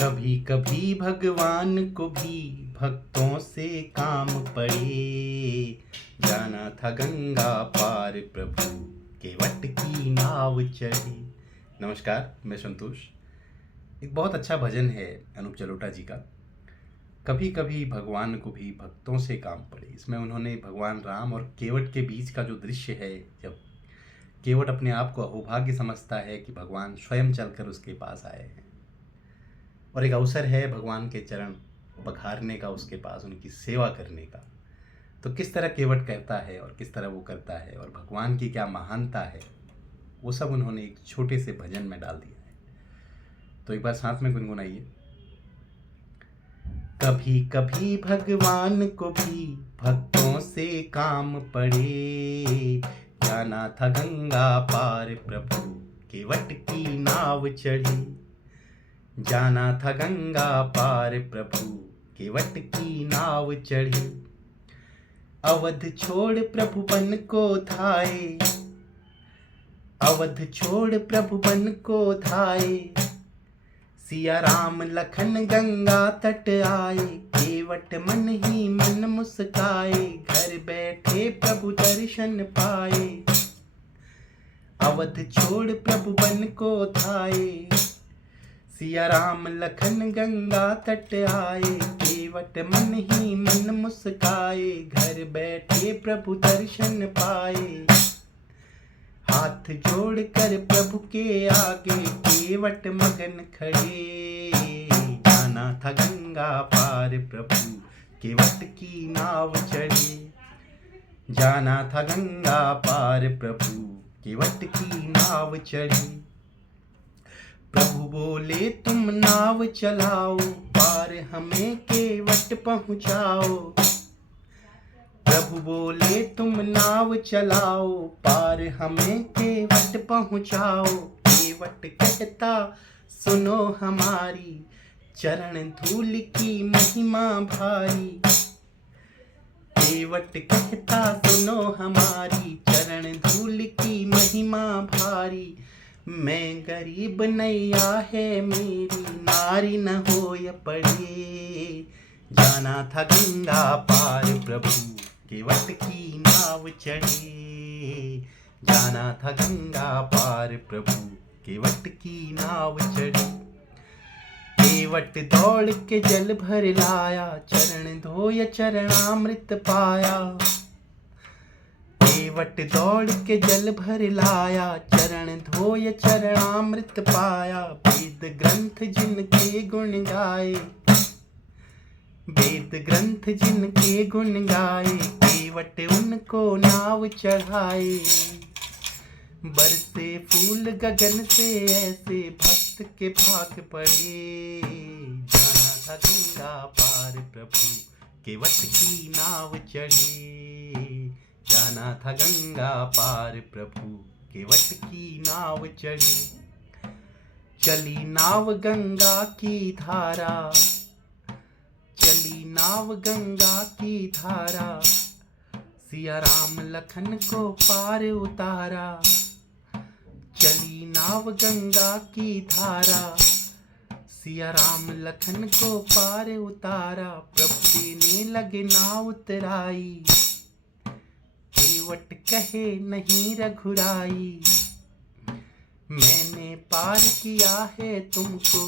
कभी कभी भगवान को भी भक्तों से काम पड़े। जाना था गंगा पार प्रभु केवट की नाव चढ़े। नमस्कार, मैं संतोष। एक बहुत अच्छा भजन है अनूप जलोटा जी का, कभी कभी भगवान को भी भक्तों से काम पड़े। इसमें उन्होंने भगवान राम और केवट के बीच का जो दृश्य है, जब केवट अपने आप को अहोभाग्य समझता है कि भगवान स्वयं चलकर उसके पास आए हैं और एक अवसर है भगवान के चरण पखारने का, उसके पास उनकी सेवा करने का, तो किस तरह केवट कहता है और किस तरह वो करता है और भगवान की क्या महानता है, वो सब उन्होंने एक छोटे से भजन में डाल दिया है। तो एक बार साथ में गुनगुनाइए। कभी कभी भगवान को भी भक्तों से काम पड़े। जाना था गंगा पार प्रभु केवट की नाव चढ़े। जाना था गंगा पार प्रभु केवट की नाव चढ़े। अवध छोड़ प्रभु बन को धाए। अवध छोड़ प्रभु बन को धाए। सिया राम लखन गंगा तट आए। केवट मन ही मन मुस्काए। घर बैठे प्रभु दर्शन पाए। अवध छोड़ प्रभु बन को धाए। सिया राम लखन गंगा तट आए। केवट मन ही मन मुस्काए। घर बैठे प्रभु दर्शन पाए। हाथ जोड़ कर प्रभु के आगे केवट मगन खड़े। जाना था गंगा पार प्रभु केवट की नाव चढ़े। जाना था गंगा पार प्रभु केवट की नाव चढ़े। प्रभु बोले तुम नाव चलाओ। पार हमें केवट पहुँचाओ। प्रभु बोले तुम नाव चलाओ। पार हमें केवट पहुँचाओ। केवट कहता सुनो हमारी। चरण धूल की महिमा भारी। केवट कहता सुनो हमारी। चरण धूल की महिमा भारी। मैं गरीब नैया है मेरी। नारी न होय पड़े। जाना था गंगा पार प्रभु केवट की नाव चढ़े। जाना था गंगा पार प्रभु केवट की नाव चढ़े। केवट दौड़ के जल भर लाया। चरण धोय चरणामृत पाया। केवट दौड़ के जल भर लाया। चरण धोय चरणामृत पाया। वेद ग्रंथ जिनके गुण गाए। वेद ग्रंथ जिनके गुण गाए। केवट उनको नाव चढ़ाए। बरसे फूल गगन से ऐसे भक्त के भाग पड़े। जाना था गंगा पार प्रभु केवट की नाव चढ़े। जाना था गंगा पार प्रभु केवट की नाव चढ़े। चली नाव गंगा की धारा। चली नाव गंगा की धारा। सिया राम लखन को पार उतारा। चली नाव गंगा की धारा। सिया राम लखन को पार उतारा। प्रभु देने लगे नाव उतराई। केवट कहे नहीं रघुराई। मैंने पार किया है तुमको।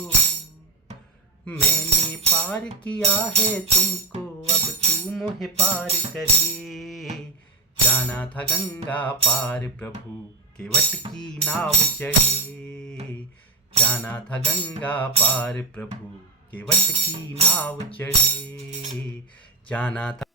मैंने पार किया है तुमको। अब तू मोहे पार करे। जाना था गंगा पार प्रभु केवट की नाव चढ़े। जाना था गंगा पार प्रभु केवट की नाव चढ़े। जाना था